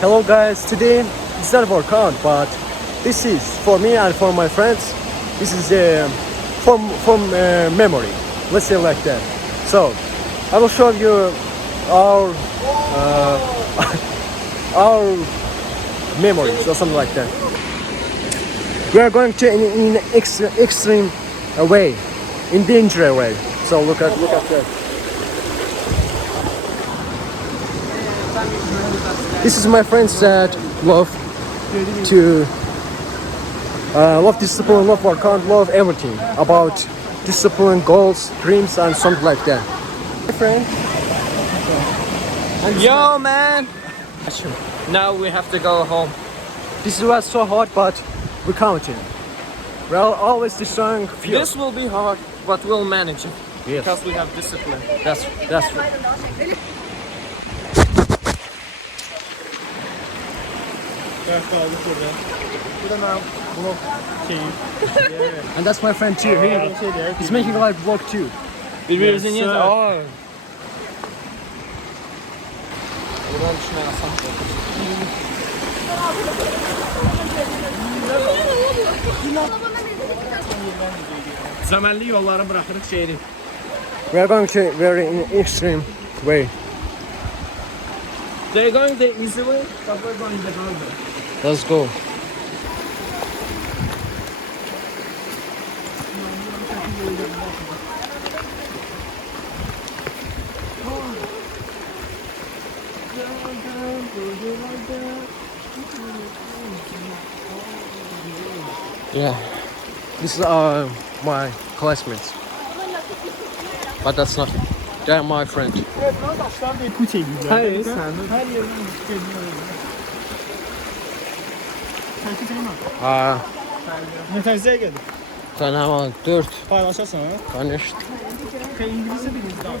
Hello guys, today it's not a workout, but this is for me and for my friends. This is from memory. Let's say like that. So I will show you our our memories or something like that. We are going to in extreme way, in dangerous way. So look at that. This is my friends that love to love discipline, love workout, love everything about discipline, goals, dreams, and something like that. My friend. Yo, man! Now we have to go home. This was so hard, but we're counting. We're always destroying fear. This will be hard, but we'll manage it. Yes. Because we have discipline. That's true. And that's my friend too. He's making like vlog too. Birbirimizin yes, aa. Buradan düşmeye asan. Zəmənli yolları bırakırıq şehri. We are going to very in extreme way. They're going the easy way, but we're going the hard way. Let's go. Yeah, this is my classmates, but that's nothing. They're my friend. Hayır, sen. Metalize'ye geldik. Tamam, 4. Paylaşasın ha. Конечно. İngilizce biliriz daha.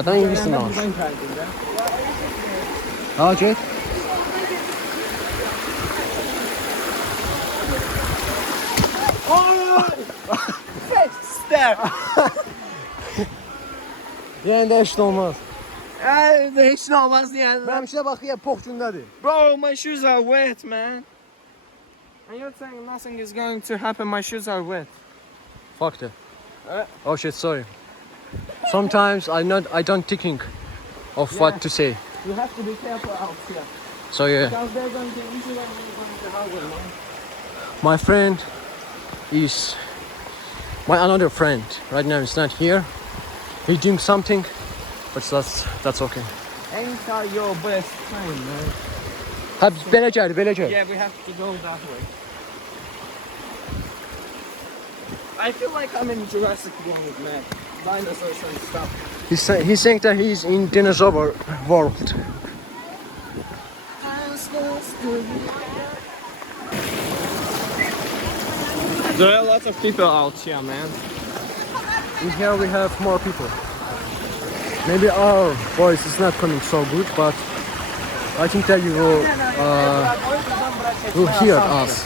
Adam İngilizce ne var? Okay. Step. Yani de işte olmaz. Hiç ne olmaz yani. Ben bir şeye bakayım, pokçundadır. Bro, my shoes are wet, man. And you're saying nothing is going to happen. My shoes are wet. Fuck that. Oh shit, sorry. Sometimes I don't thinking of what to say. You have to be careful out here. So yeah, Because they're going to easy and you're going to hard way, man. my friend is my another friend. Right now he's not here. He's doing something, but that's okay. Ain't are your best friend, man. Ha beləcək. Yeah, we have to go that way. I feel like I'm in Jurassic World, man. Dinosaurs and stuff. He's saying that he's in dinosaur world. There are lots of people out here, man. In here we have more people. Maybe our voice is not coming so good, but I think that you will hear us.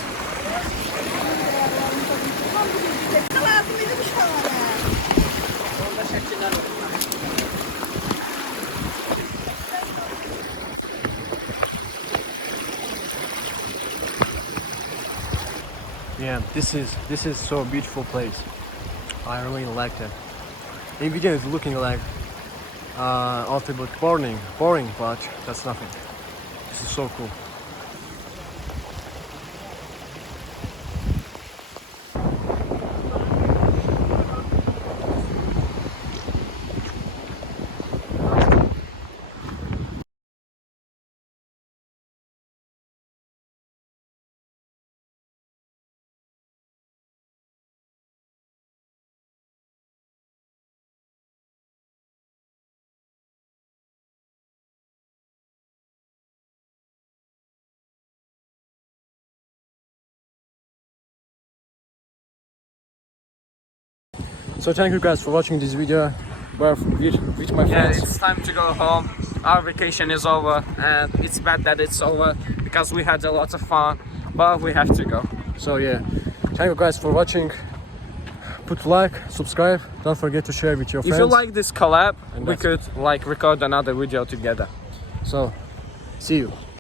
Yeah, this is so beautiful place. I really like that. In video it's looking like a little bit boring, but that's nothing. This is so cool. So thank you guys for watching this video. We're with my Yeah, friends. it's time to go home. Our vacation is over, and it's bad that it's over because we had a lot of fun, but we have to go. So yeah, thank you guys for watching. Put like, subscribe. Don't forget to share with your friends. If you like this collab, And we that's could like record another video together. So, see you.